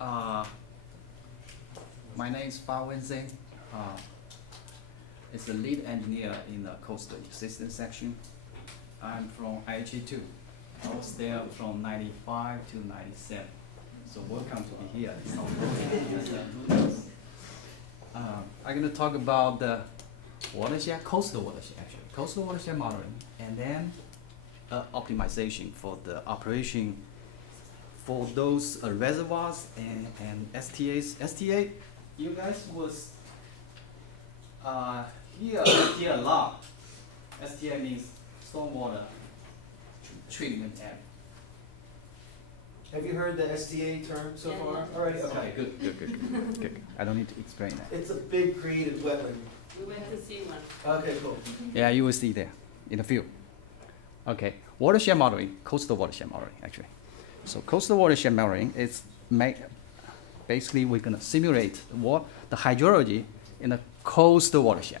Uh, my name is Fawen Zheng. It's the lead engineer in the coastal systems section. I'm from IHE2. I was there from 95 to 97. So welcome to be here. I'm going to talk about the watershed, coastal watershed actually, coastal watershed modeling, and then optimization for the operation for those reservoirs and STAs. STA, you guys was here STA a lot. STA means stormwater treatment area. Have you heard the STA term so far? All right, okay. Good. I don't need to explain that. It's a big created wetland. We went to see one. Okay, cool. Yeah, you will see there in the field. Okay, watershed modeling, coastal watershed modeling actually. So coastal watershed modeling is basically we're gonna simulate the hydrology in a coastal watershed.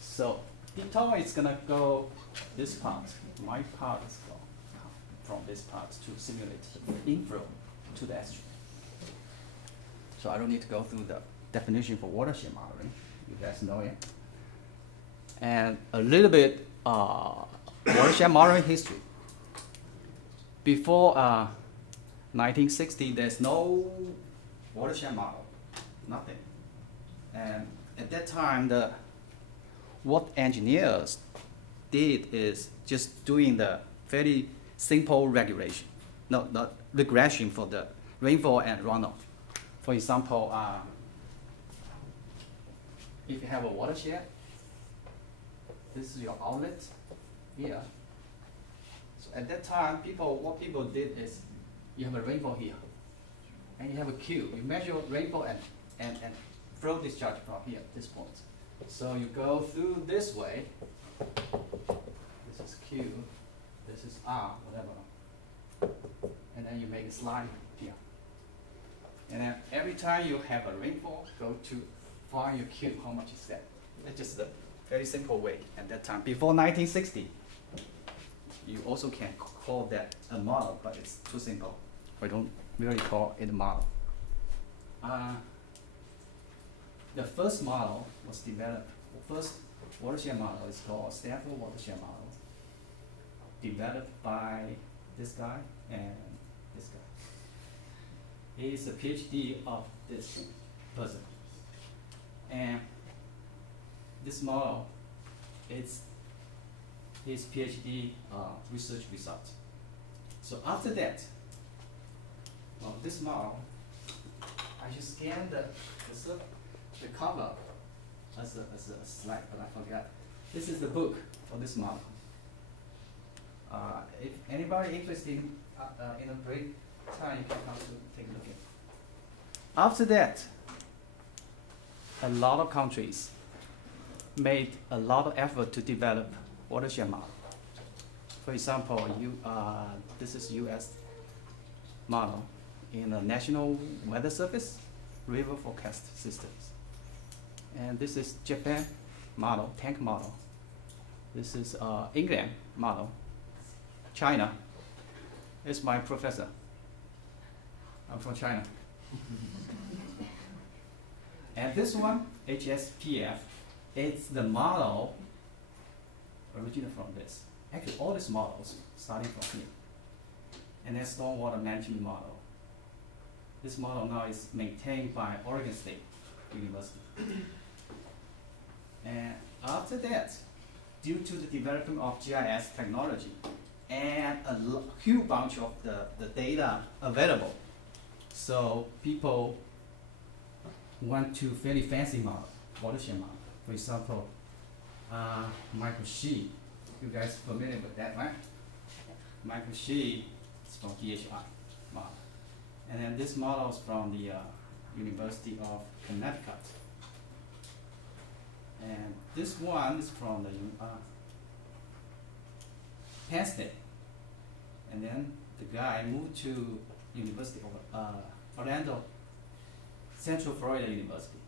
So detour is gonna go this part. My part is go from this part to simulate the inflow to the estuary. So I don't need to go through the definition for watershed modeling. You guys know it. And a little bit watershed modeling history. Before 1960, there's no watershed model, nothing. And at that time, what engineers did is just doing the very simple regulation, not regression for the rainfall and runoff. For example, if you have a watershed, this is your outlet here. So at that time, what people did is you have a rainfall here, and you have a Q. You measure rainfall and flow discharge from here, this point. So you go through this way. This is Q, this is R, whatever. And then you make a slide here. And then every time you have a rainfall, go to find your Q, how much is that? That's just a very simple way at that time. Before 1960, you also can call that a model, but it's too simple. We don't really call it a model. The first model was developed, the first watershed model is called Stanford watershed model, developed by this guy and this guy. He is a PhD of this person. And this model, it's his PhD research result. So after that, well, this model, I just scanned the cover as a slide, but I forgot. This is the book for this model. If anybody interested in a break time, you can come to take a look at it. After that, a lot of countries made a lot of effort to develop watershed model. For example, this is U.S. model in the National Weather Service river forecast systems. And this is Japan model, tank model. This is England model. China is my professor. I'm from China. And this one, HSPF, it's the model originated from this. Actually, all these models starting from here. And then stormwater management model. This model now is maintained by Oregon State University. And after that, due to the development of GIS technology and a huge bunch of the data available, so people went to very fancy model, watershed model. For example, microSheet. You guys familiar with that, right? microSheet is from DHI model. And then this model is from the University of Connecticut. And this one is from the Penn State. And then the guy moved to University of Orlando, Central Florida University.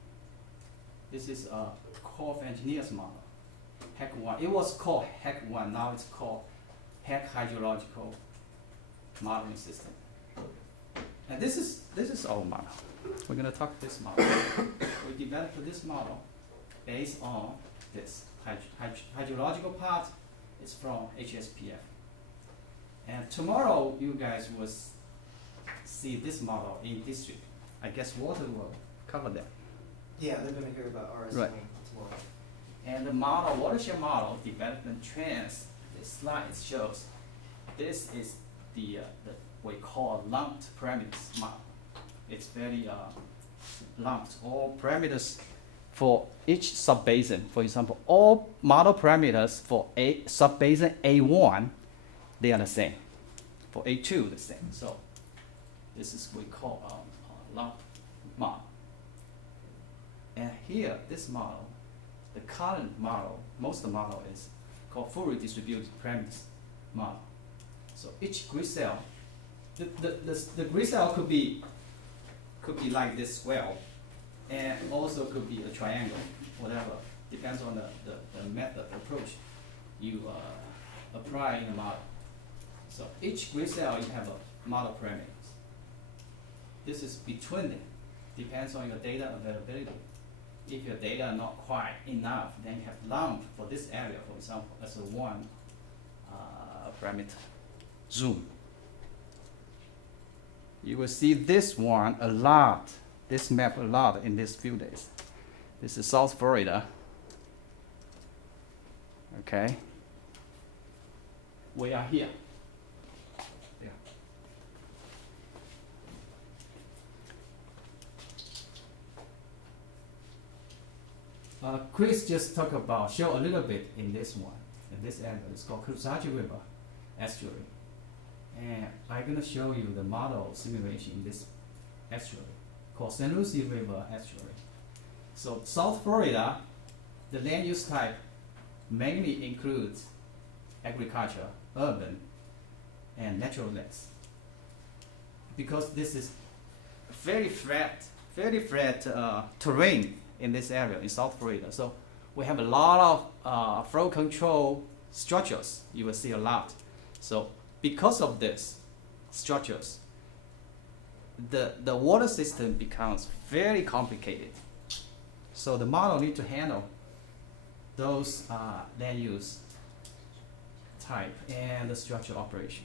This is a Corps of Engineers model, HEC 1. It was called HEC 1, now it's called HEC Hydrological Modeling System. And this is our model. We're going to talk this model. We developed this model based on this hydrological part. It's from HSPF. And tomorrow you guys will see this model in district. I guess water will cover that. Yeah, they're going to hear about RSM Right. tomorrow. And the model, watershed model development trends, this slide shows this is the we call lumped parameters model. It's very lumped, all parameters for each subbasin. For example, all model parameters for a subbasin A1, they are the same. For A2, the same. So this is what we call lump model. And here, this model, the current model, most of the model is called fully distributed parameters model. So each grid cell, the grid cell could be like this well, and also could be a triangle, whatever, depends on the method, approach you apply in the model. So each grid cell you have a model parameters. This is between them, depends on your data availability. If your data are not quite enough, then you have lump for this area, for example, as a one parameter zoom. You will see this one a lot, this map a lot in these few days. This is South Florida. Okay. We are here. Yeah. Chris just talked about, show a little bit in this one, in this area. It's called Kusaji River estuary. And I'm going to show you the model simulation in this estuary called St. Lucie River estuary. So South Florida, the land use type mainly includes agriculture, urban, and natural lakes. Because this is very flat terrain in this area in South Florida. So we have a lot of flow control structures. You will see a lot. So because of this structures, the water system becomes very complicated. So the model needs to handle those land use type and the structure operation.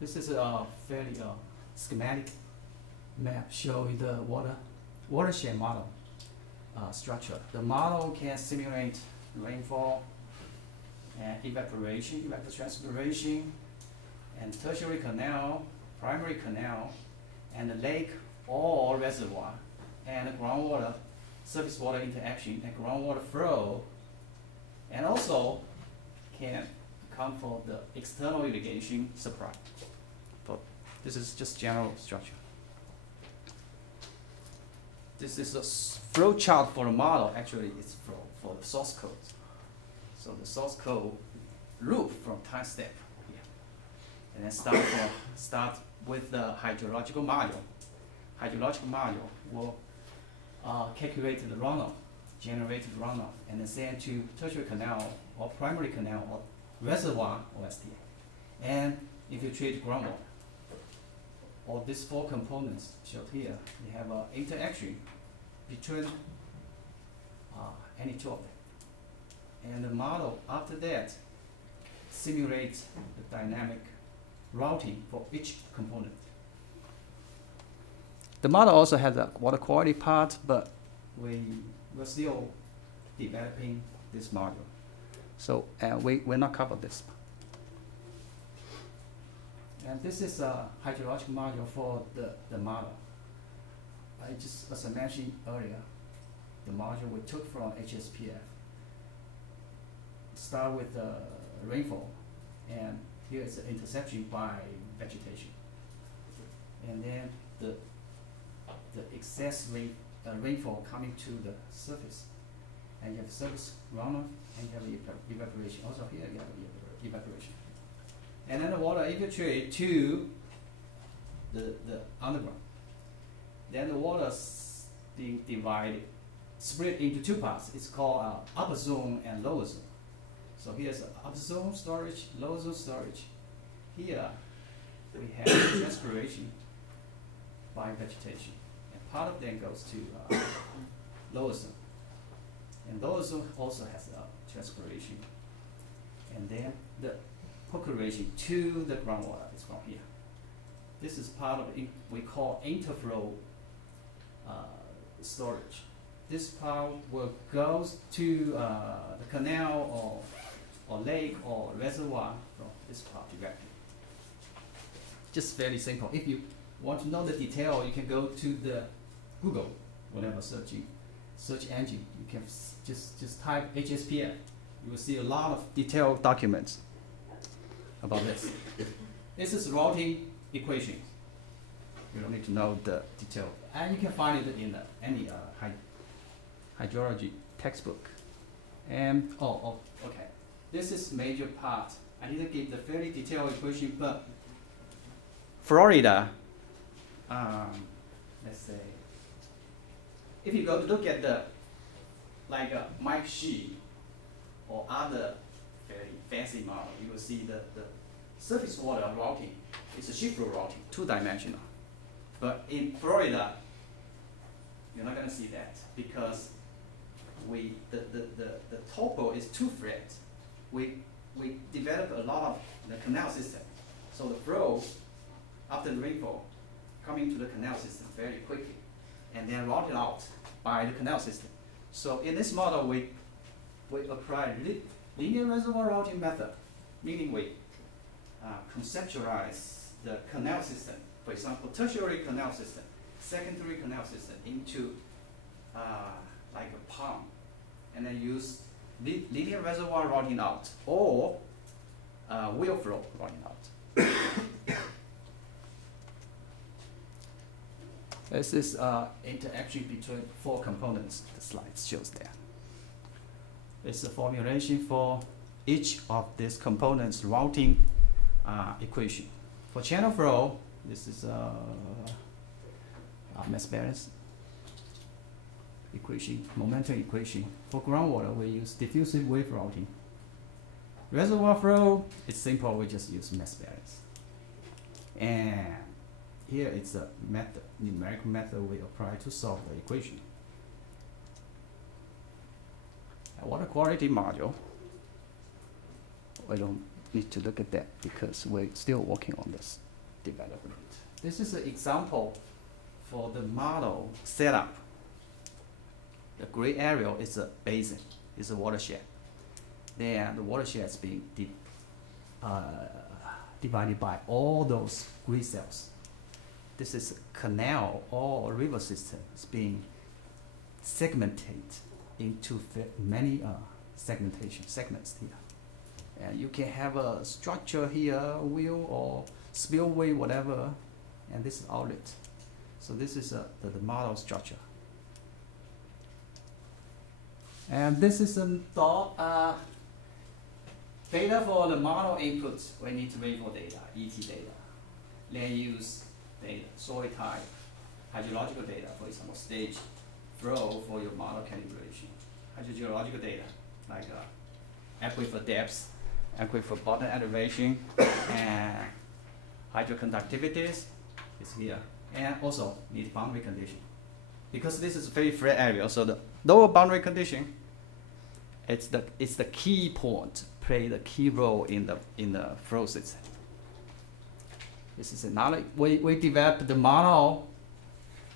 This is a fairly schematic map showing the watershed model structure. The model can simulate rainfall and evaporation, evapotranspiration, and tertiary canal, primary canal, and the lake or reservoir, and the groundwater, surface water interaction, and groundwater flow, and also can account for the external irrigation supply. But this is just general structure. This is a flow chart for the model. Actually, it's for the source code. So the source code loop from time step here, and then start with the hydrological module. Hydrological module will calculate the runoff, generate the runoff, and then send to tertiary canal or primary canal or reservoir or STA, and infiltrate groundwater. All these four components shown here, they have an interaction between any two of them. And the model after that simulates the dynamic routing for each component. The model also has a water quality part, but we're still developing this module. So we're not covered this. And this is a hydrological module for the model. As I mentioned earlier, the module we took from HSPF. Start with the rainfall, and here is the interception by vegetation. And then the excess rainfall coming to the surface. And you have surface runoff, and you have evaporation. Also here you have evaporation. And then the water infiltrate to the underground. Then the water being divided, split into two parts. It's called upper zone and lower zone. So here's up zone storage, low zone storage. Here we have transpiration by vegetation, and part of them goes to lower zone, and lower zone also has transpiration, and then the percolation to the groundwater is from here. This is part of we call interflow storage. This part will goes to the canal or lake or reservoir from this part directly. Just very simple. If you want to know the detail, you can go to the Google, whatever search engine. You can just type HSPF. You will see a lot of detailed documents about this. This is routing equation. You don't need to know the detail, and you can find it in any hydrology textbook. And okay, this is major part. I didn't give the very detailed equation, but Florida, let's say, if you go to look at the like Mike Shee or other very fancy model, you will see the surface water routing. It's a sheet flow routing, two-dimensional. But in Florida, you're not going to see that because the topo is too flat. We develop a lot of the canal system, so the flow after the rainfall coming to the canal system very quickly, and then routed out by the canal system. So in this model, we apply linear reservoir routing method, meaning we conceptualize the canal system, for example, tertiary canal system, secondary canal system into like a pond, and then use linear reservoir routing out or wheel flow routing out. This is interaction between four components. The slide shows that. It's a formulation for each of these components routing equation. For channel flow, this is mass balance equation, momentum equation. For groundwater, we use diffusive wave routing. Reservoir flow, it's simple, we just use mass balance. And here it's a method, numerical method we apply to solve the equation. A water quality module, we don't need to look at that because we're still working on this development. This is an example for the model setup. The gray area is a basin, is a watershed. Then the watershed is being divided by all those gray cells. This is a canal or river system. It's being segmented into many segments here. And you can have a structure here, wheel or spillway, whatever, and this is outlet. So this is the model structure. And this is some data for the model inputs. We need rainfall data, ET data, land use data, soil type, hydrological data, for example, stage flow for your model calibration, hydrogeological data like aquifer depth, aquifer bottom elevation, and hydroconductivities is here, and also need boundary condition. Because this is a very flat area, so the lower boundary condition, it's the key point, play the key role in the flow system. This is another, we developed the model,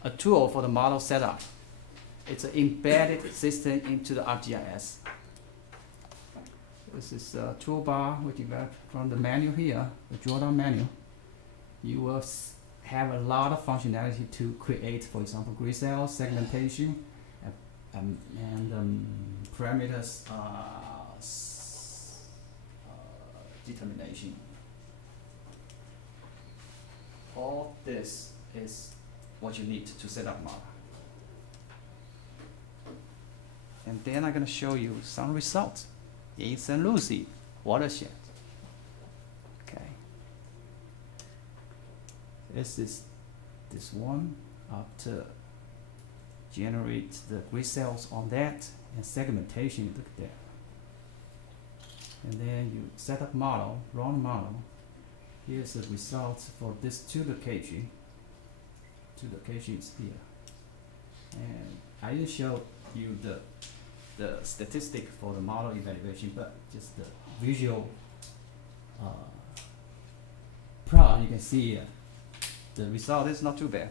a tool for the model setup. It's an embedded system into the ArcGIS. This is a toolbar we developed from the menu here, the drawdown menu. You will have a lot of functionality to create, for example, grid cell segmentation and parameters determination. All this is what you need to set up model. And then I'm going to show you some results in St. Lucie watershed. Okay. This is this one after generate the grid cells on that and segmentation. Look at that. and then you set up model, run model. Here's the results for this two locations. Two locations here, and I didn't show you the statistic for the model evaluation, but just the visual plot. You can see the result is not too bad.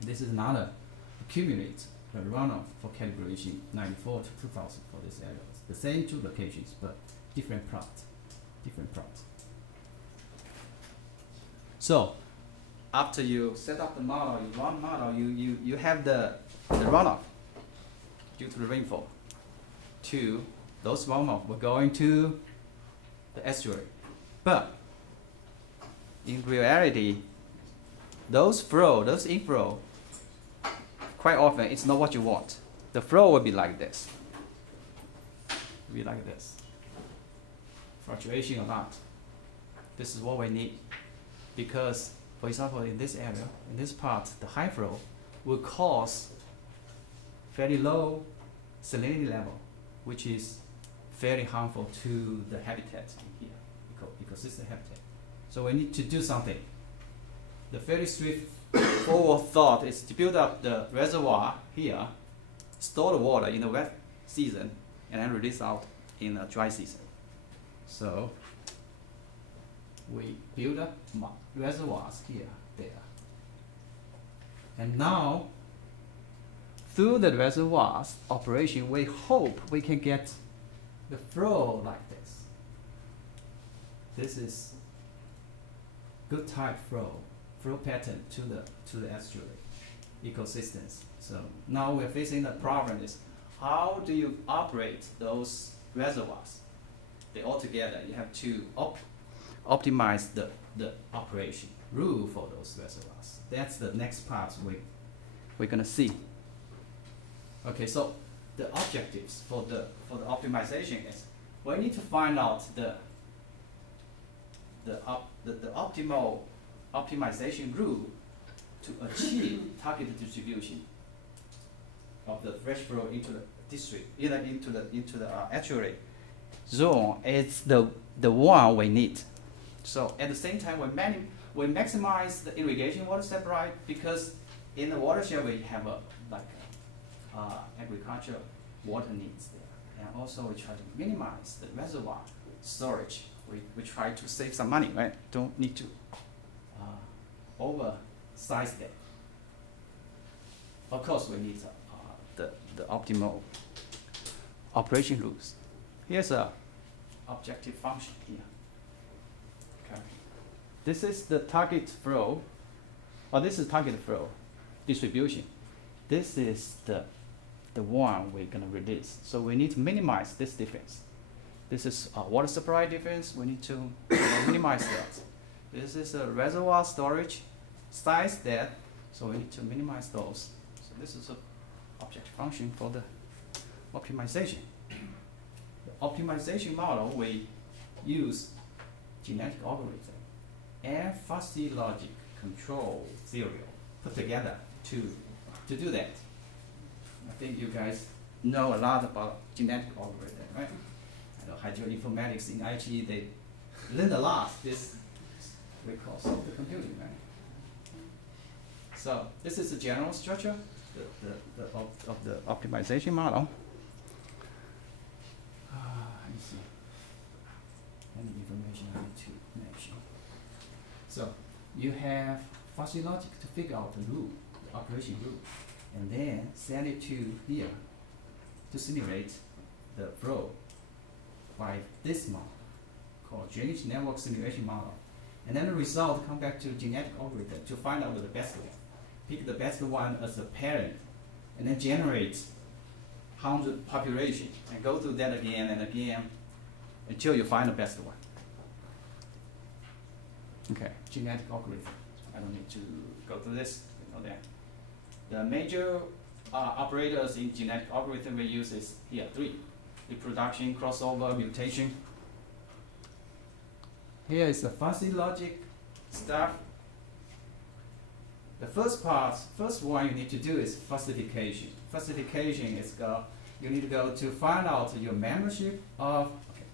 This is another accumulate the runoff for calibration 94 to 2000 for this area. The same two locations, but different plot. Different plot. So after you set up the model, you run model, you have the runoff due to the rainfall. Those runoff were going to the estuary. But in reality, those inflow, quite often it's not what you want. The flow will be like this. Fluctuation a lot. This is what we need. Because, for example, in this area, in this part, the high flow will cause very low salinity level, which is very harmful to the habitat in here, ecosystem habitat. So we need to do something. The very straightforward thought is to build up the reservoir here, store the water in the wet season, and then release out in the dry season. So we build up reservoirs here, there. And now, through the reservoirs operation, we hope we can get the flow like this. This is good type flow pattern to the estuary ecosystems. So now we're facing the problem is how do you operate those reservoirs? They all together, you have to optimize the operation rule for those reservoirs. That's the next part we're gonna see. Okay, so the objectives for the optimization is we need to find out the optimal optimization rule to achieve targeted distribution of the fresh flow into the district, into the estuary zone. It's the one we need. So at the same time, we maximize the irrigation water supply because in the watershed we have agricultural water needs there, and also we try to minimize the reservoir storage. We try to save some money, right? Don't need to oversize that. Of course, we need the optimal operation rules. Here's a objective function here. Okay. This is the target flow, or this is target flow distribution. This is the one we're gonna release. So we need to minimize this difference. This is a water supply difference. We need to minimize that. This is a reservoir storage size that, so we need to minimize those. So this is an objective function for the optimization. The optimization model, we use genetic algorithm and fuzzy logic control theory put together to do that. I think you guys know a lot about genetic algorithm, right? I know hydroinformatics in IT, they learned a lot. This we call software computing, right? So this is the general structure of the optimization model. Let me see. Any information I need to mention. So you have fuzzy logic to figure out the rule, the operation rule, and then send it to here to simulate the flow by this model called drainage network simulation model. And then the result come back to genetic algorithm to find out the best one. Pick the best one as a parent, and then generate 100 population, and go through that again and again until you find the best one. Okay, genetic algorithm. I don't need to go through this, you know that. The major operators in genetic algorithm we use is here, 3. Reproduction, crossover, mutation. Here is the fuzzy logic stuff. The first one you need to do is falsification. Falsification is you need to go to find out your membership of, okay,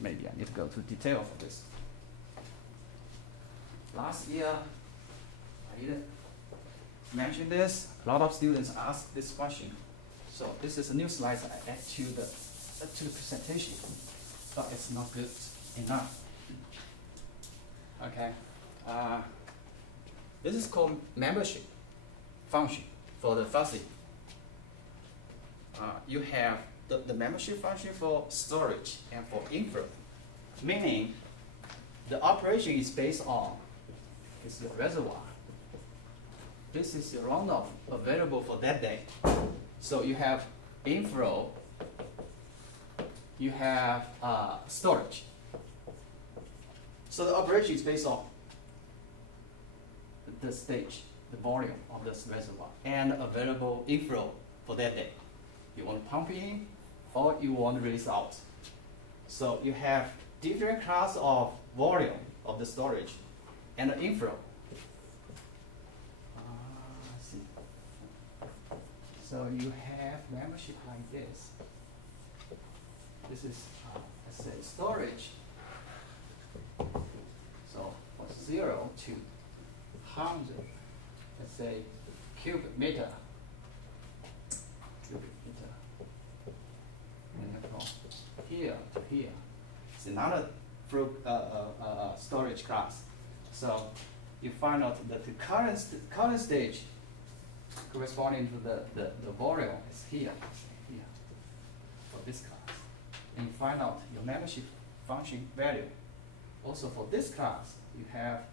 Maybe I need to go to detail for this. Last year, I didn't mention this. A lot of students ask this question. So this is a new slide I add to the presentation, but it's not good enough. Okay. This is called membership function for the fuzzy. You have the membership function for storage and for inflow, meaning the operation is based on is your reservoir. This is your runoff available for that day. So you have inflow, you have storage. So the operation is based on the stage, the volume of this reservoir, and available inflow for that day. You want to pump in or you want to release out. So you have different class of volume of the storage and the inflow. Let's see. So you have membership like this. This is, let's say, storage. So for 0 to 100, let's say, cubic meter. And from here to here. It's another storage class. So you find out that the current stage corresponding to the volume is here for this class. And you find out your membership function value. Also for this class, you have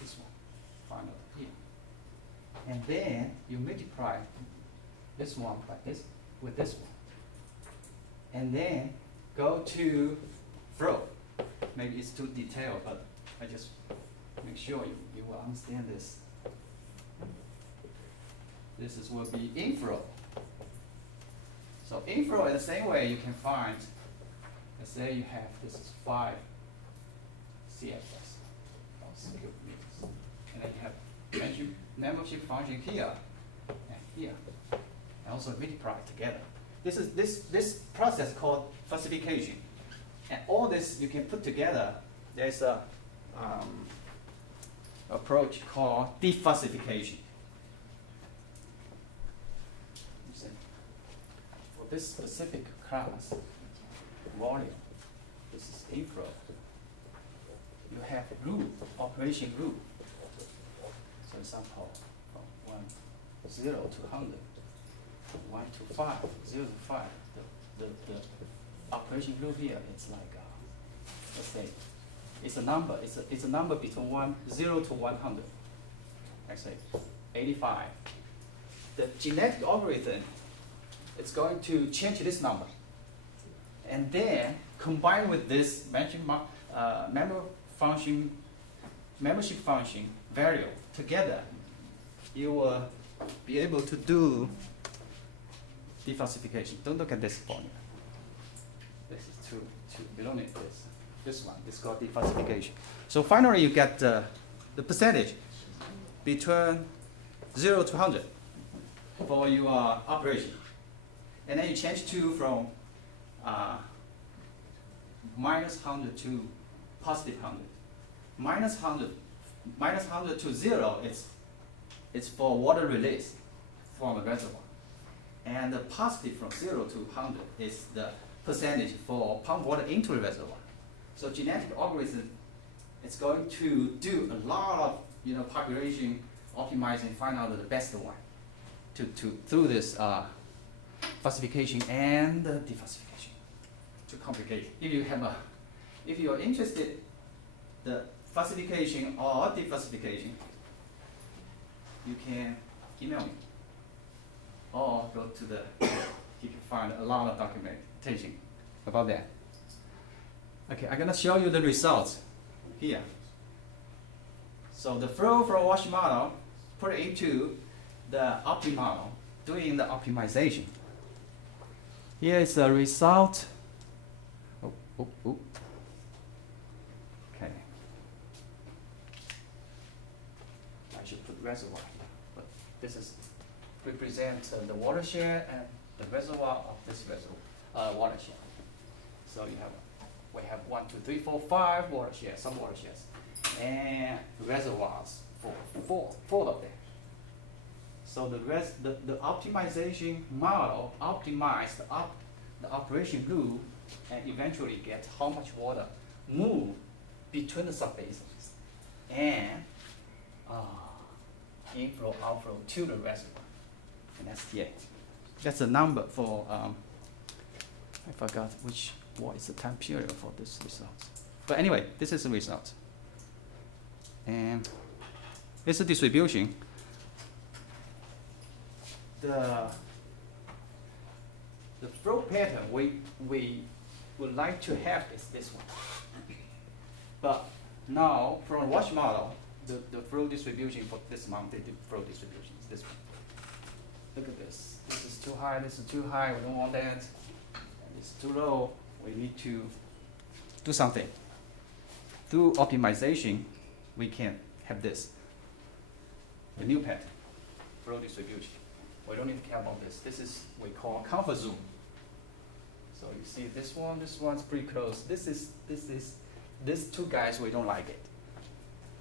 this one, find out here. And then you multiply this one by this with this one. And then go to flow. Maybe it's too detailed, but I just make sure you will understand this. This will be inflow. So inflow in the same way you can find, let's say you have this is 5 CFS, cubic meters. And then you have membership function here and here. And also multiply together. This is this process called falsification. And all this you can put together. There's a approach called defalsification. For this specific class, volume, this is inflow. You have rule, operation rule. So example, from 0 to 100, 1 to 5, 0 to 5. The operation rule here, it's like, let's say, it's a number. It's a number between 0 to 100. Let's say 85. The genetic algorithm, it's going to change this number, and then combine with this membership function value together, you will be able to do defalsification. Don't look at this formula. This is too eliminate this one. It's called defalsification. So finally, you get the percentage between 0 to 100 for your operation, and then you change from minus 100 to positive 100. Minus 100 to 0 it's for water release from the reservoir, and the positive from 0 to 100 is the percentage for pump water into the reservoir. So genetic algorithm, it's going to do a lot of population optimizing, find out the best one through this falsification and defalsification. Too complicated. If you are interested the falsification or defalsification, you can email me or go to you can find a lot of documentation about that. Okay, I'm gonna show you the results here. So the flow from wash model put it into the opti model, doing the optimization. Here is the result. Okay. I should put reservoir here, but this is represent the watershed and the reservoir of this watershed. So we have 1, 2, 3, 4, 5 watersheds, some watersheds, and reservoirs for four of them. So the optimization model optimize the operation rule and eventually get how much water move between the subbasins and inflow, outflow to the reservoir. And that's the That's the number for, I forgot what is the time period for this result. But anyway, this is the result. And it's a distribution. The flow pattern we would like to have is this one. But now from wash model, the flow distribution for this mounted flow distribution is this one. Look at this. This is too high, this is too high, we don't want that. And this is too low, we need to do something. Through optimization, we can have this. The new pattern, flow distribution. We don't need to care about this. This is what we call comfort zone. So you see this one's pretty close. These two guys, we don't like it.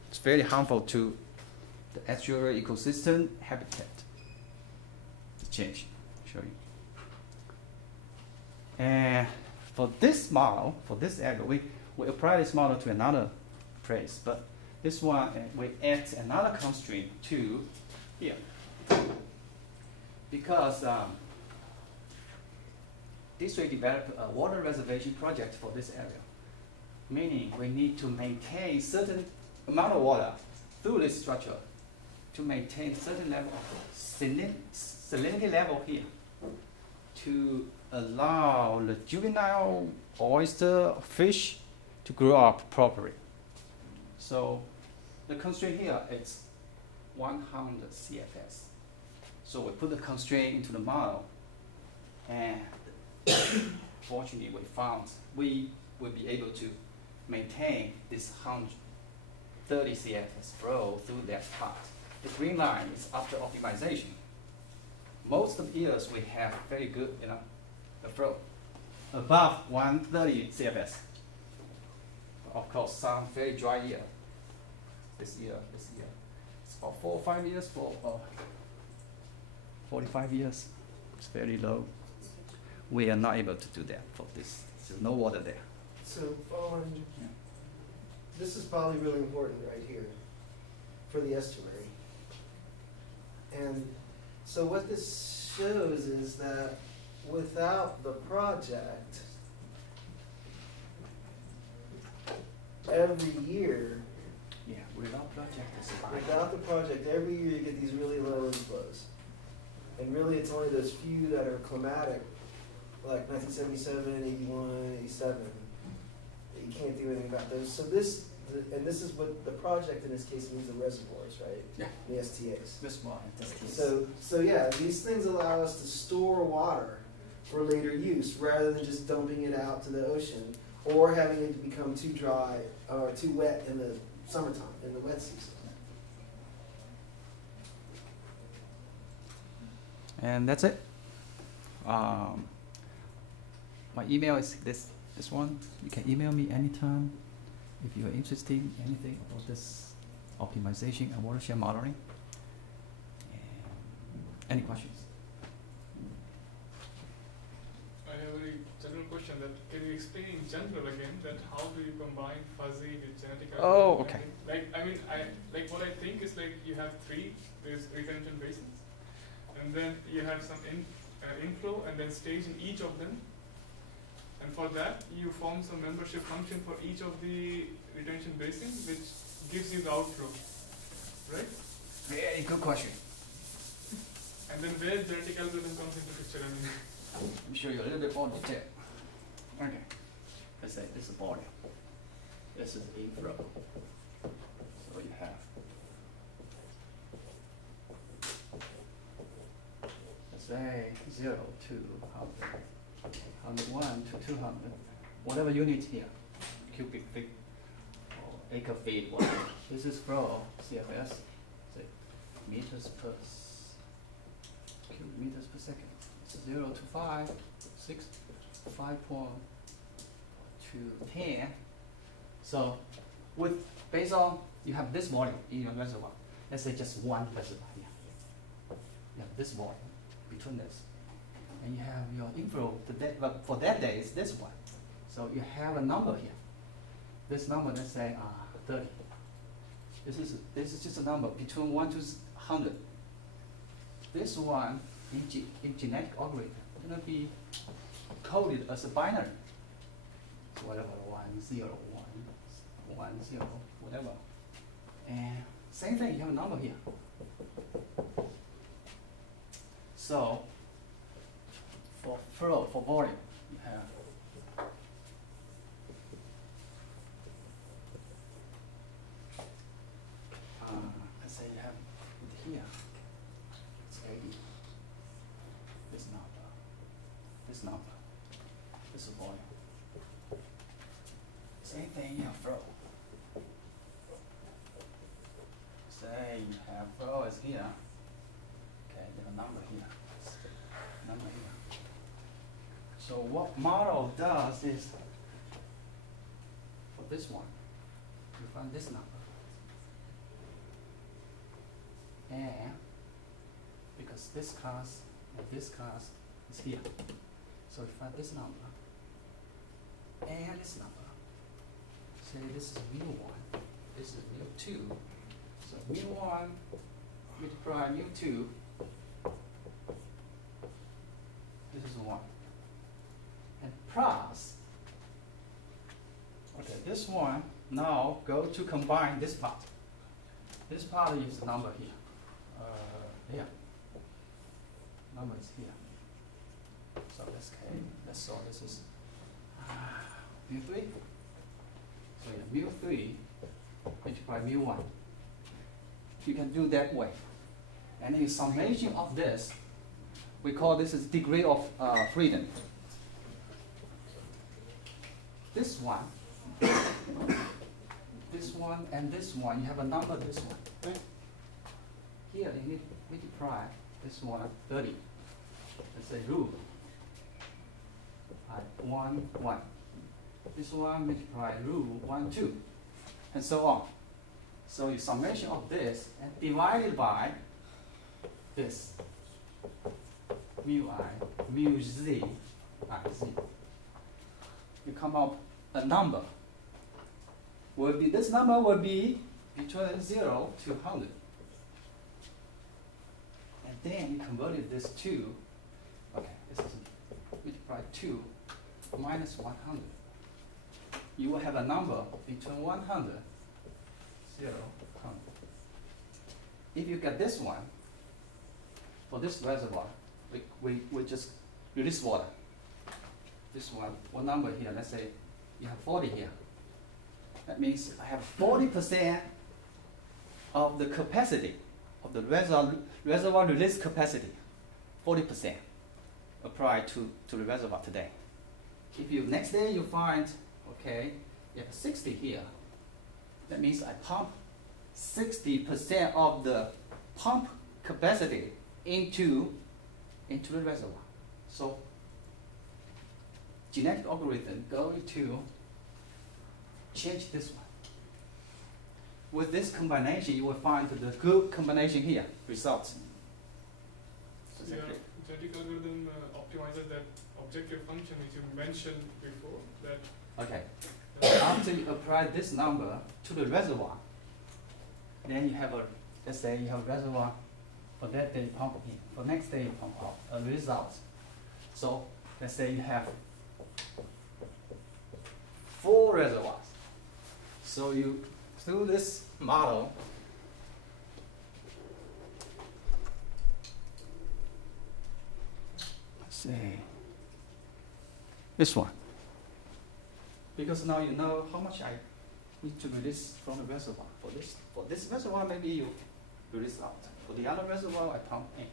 It's very harmful to the estuary ecosystem habitat. Let's change, show you. And for this model, for this area, we apply this model to another place, but this one, we add another constraint to here. Because this will develop a water reservation project for this area. Meaning we need to maintain certain amount of water through this structure to maintain certain level of salinity level here to allow the juvenile oyster fish to grow up properly. So the constraint here is 100 CFS. So we put the constraint into the model, and fortunately we found we will be able to maintain this 130 CFS flow through that part. The green line is after optimization. Most of the years we have very good, the flow above 130 CFS. Of course, some very dry year. This year, it's about 4 or 5 years for 45 years. It's very low. We are not able to do that for this. There's no water there. So, this is probably really important right here for the estuary. And so what this shows is that without the project, every year, without the project, every year you get these really low inflows. And really it's only those few that are climatic, like 1977, 81, 87, that you can't do anything about those. So this is what the project in this case means, the reservoirs, right? Yeah. The STAs. This one, STAs. So yeah, these things allow us to store water for later use rather than just dumping it out to the ocean or having it become too dry or too wet in the summertime, in the wet season. And that's it. My email is this one. You can email me anytime if you are interested in anything about this optimization and watershed modeling. And any questions? I have a very general question. That can you explain in general again that how do you combine fuzzy with genetic? Oh, okay. Like what I think is like you have there's retention basins. And then you have some inflow and then stage in each of them. And for that, you form some membership function for each of the retention basins, which gives you the outflow, right? Very good question. And then where genetic algorithm comes into picture? Let me show you a little bit more detail. Okay. Let's say this is body. This is inflow. So you have. Say 0 to 100, 101 to 200, whatever unit here, cubic feet or acre feet, whatever. This is flow CFS, say meters per cubic meters per second. It's 0 to 5, 6, 5.5, to 10. So with based on you have this volume in your reservoir. Let's say just one reservoir here. You have this volume between this. And you have your inflow but for that day is this one. So you have a number here. This number, let's say 30. This is just a number between 1 to 100. This one in genetic algorithm gonna be coded as a binary. So whatever 1, 0, 1, 1, 0, whatever. And same thing, you have a number here. So for flow, for volume, you have let's say you have it here. It's 80. This number. This number. This is volume. Same thing, you have flow. Say you have flow is here. Okay, you have a number here. Number here. So what model does is for this one, you find this number. And because this class and this class is here. So we find this number and this number. Say this is mu1, this is mu2. So mu1 multiply mu2, this is 1. And plus, okay, this one now go to combine this part. This part is the number here. Here. Number is here. So let's solve this is mu3. So yeah, mu3 multiply mu1. You can do that way. And then summation of this, we call this is degree of freedom. This one, this one, and this one, you have a number, this one. Right? Here you need multiply this one 30. Let's say rule. 1, 1. This one multiply rule 1, 2. And so on. So your summation of this and divided by this mu I, mu z, I z. You come up a number. This number will be between 0 to 100. And then you converted this to, okay, this is multiply 2 minus 100. You will have a number between 100, 0, 100. If you get this one, for this reservoir, we just release water. This one number here, let's say you have 40 here. That means I have 40% of the capacity of the reservoir release capacity, 40% applied to the reservoir today. If you next day you find, okay, you have 60 here, that means I pump 60% of the pump capacity into the reservoir. So genetic algorithm going to change this one. With this combination, you will find the good combination here, results. So your genetic algorithm optimizes that objective function which you mentioned before. That okay. After you apply this number to the reservoir, then you have a, let's say you have a reservoir for that day pump in, for next day pump out, a result. So let's say you have 4 reservoirs. So you, through this model, let's say this one. Because now you know how much I need to release from the reservoir. For this reservoir, maybe you release out. For the other reservoir, I pump in.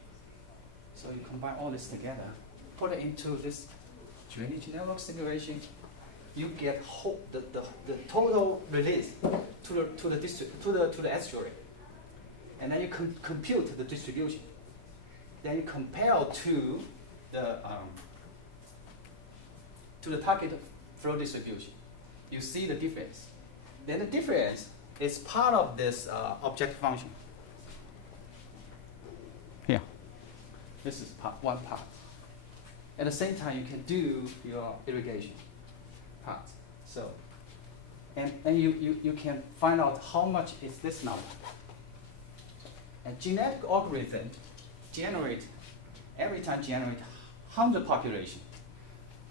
So you combine all this together, put it into this drainage network simulation. You get the total release to the estuary, and then you compute the distribution. Then you compare to the target flow distribution. You see the difference. Then the difference is part of this objective function. Here. This is one part. At the same time, you can do your irrigation part. So, and you can find out how much is this number. A genetic algorithm every time generate 100 population.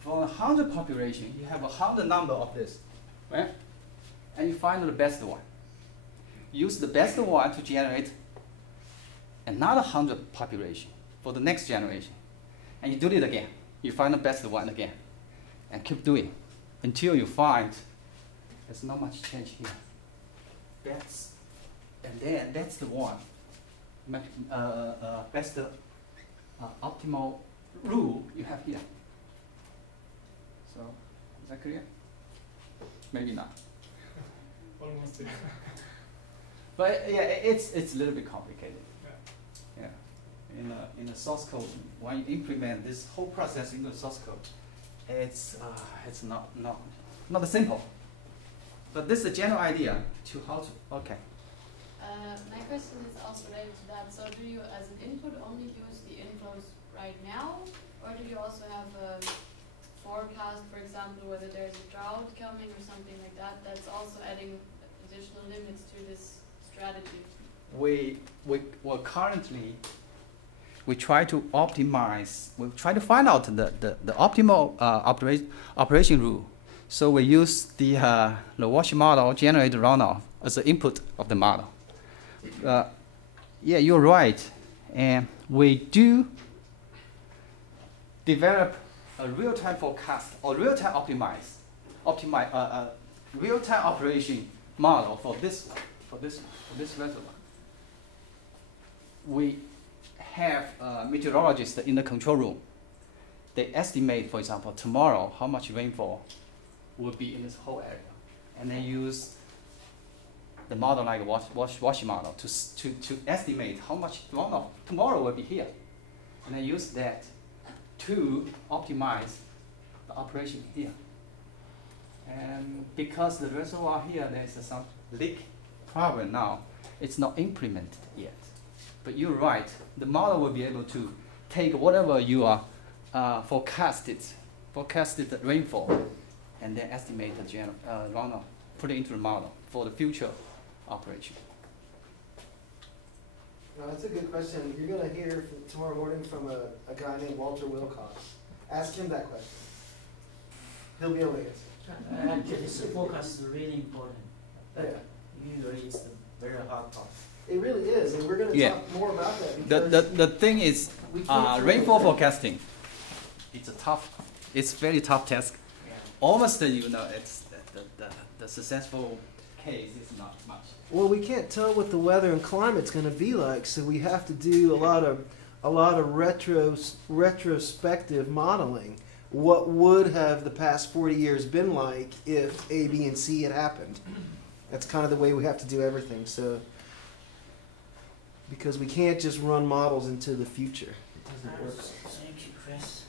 For 100 population, you have 100 number of this, right? And you find the best one. Use the best one to generate another 100 population for the next generation. And you do it again. You find the best one again. And keep doing until you find there's not much change here. And then that's the one. Best optimal rule you have here. So, is that clear? Maybe not. Almost there. But yeah, it's a little bit complicated. Yeah. Yeah. In the source code, when you implement this whole process into the source code, it's not simple. But this is a general idea to how to. Okay. My question is also related to that. So do you, as an input, only use the inflows right now, or do you also have a forecast, for example, whether there's a drought coming or something like that, that's also adding additional limits to this strategy? Well, currently, we try to optimize. We try to find out the optimal operation rule. So we use the wash model generate runoff as the input of the model. Yeah, you're right, and we do develop a real-time forecast or real-time real-time operation model for this reservoir. We have meteorologists in the control room. They estimate, for example, tomorrow how much rainfall will be in this whole area, and they use the model like wash model to estimate how much runoff tomorrow will be here, and then use that to optimize the operation here. And because the reservoir here, there's some leak problem now, it's not implemented yet. But you're right, the model will be able to take whatever you are forecasted rainfall, and then estimate the runoff, put it into the model for the future operation. No, that's a good question. You're going to hear tomorrow morning from a guy named Walter Wilcox. Ask him that question. He'll be able to answer. Actually, the forecast is really important. Yeah. Usually it's the very hard part. It really is, and we're going to talk more about that. Because The thing is, we can't rainfall forecasting, it's very tough task. Yeah. Almost, it's the successful case is not much. Well, we can't tell what the weather and climate's going to be like, so we have to do a lot of retrospective modeling. What would have the past 40 years been like if A, B, and C had happened? That's kind of the way we have to do everything. So, because we can't just run models into the future. It doesn't work. Thank you, Chris.